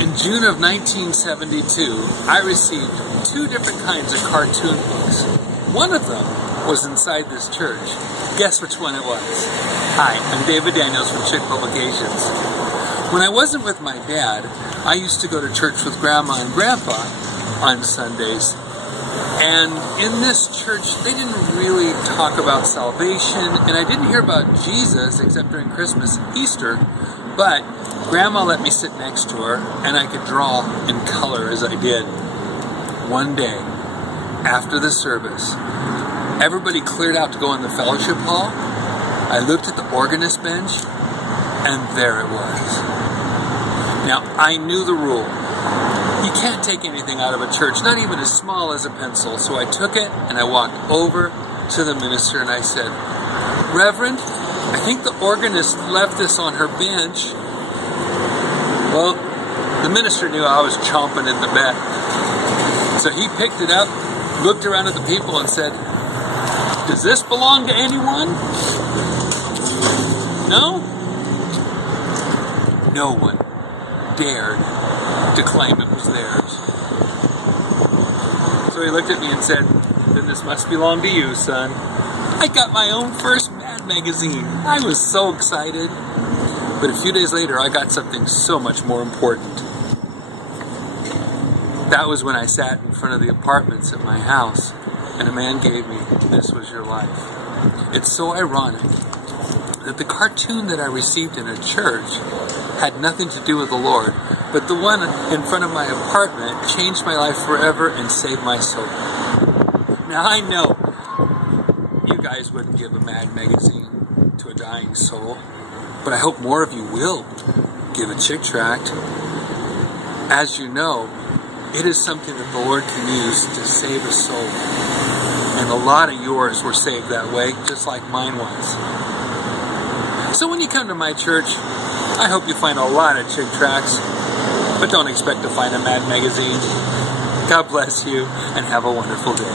In June of 1972, I received 2 different kinds of cartoon books. One of them was inside this church. Guess which one it was? Hi, I'm David Daniels from Chick Publications. When I wasn't with my dad, I used to go to church with Grandma and Grandpa on Sundays. And in this church, they didn't really talk about salvation, and I didn't hear about Jesus except during Christmas and Easter, but Grandma let me sit next to her, and I could draw in color as I did. One day, after the service, everybody cleared out to go in the fellowship hall. I looked at the organist bench, and there it was. Now, I knew the rule. You can't take anything out of a church, not even as small as a pencil. So I took it, and I walked over to the minister, and I said, "Reverend, I think the organist left this on her bench." Well, the minister knew I was chomping at the bit. So he picked it up, looked around at the people and said, "Does this belong to anyone?" No? No one dared to claim it was theirs. So he looked at me and said, "Then this must belong to you, son." I got my own first Mad magazine. I was so excited. But a few days later, I got something so much more important. That was when I sat in front of the apartments at my house, and a man gave me, "This was your life." It's so ironic that the cartoon that I received in a church had nothing to do with the Lord, but the one in front of my apartment changed my life forever and saved my soul. Now I know you guys wouldn't give a Mad magazine to a dying soul, but I hope more of you will give a Chick tract. As you know, it is something that the Lord can use to save a soul. And a lot of yours were saved that way, just like mine was. So when you come to my church, I hope you find a lot of Chick tracts, but don't expect to find a Mad magazine. God bless you, and have a wonderful day.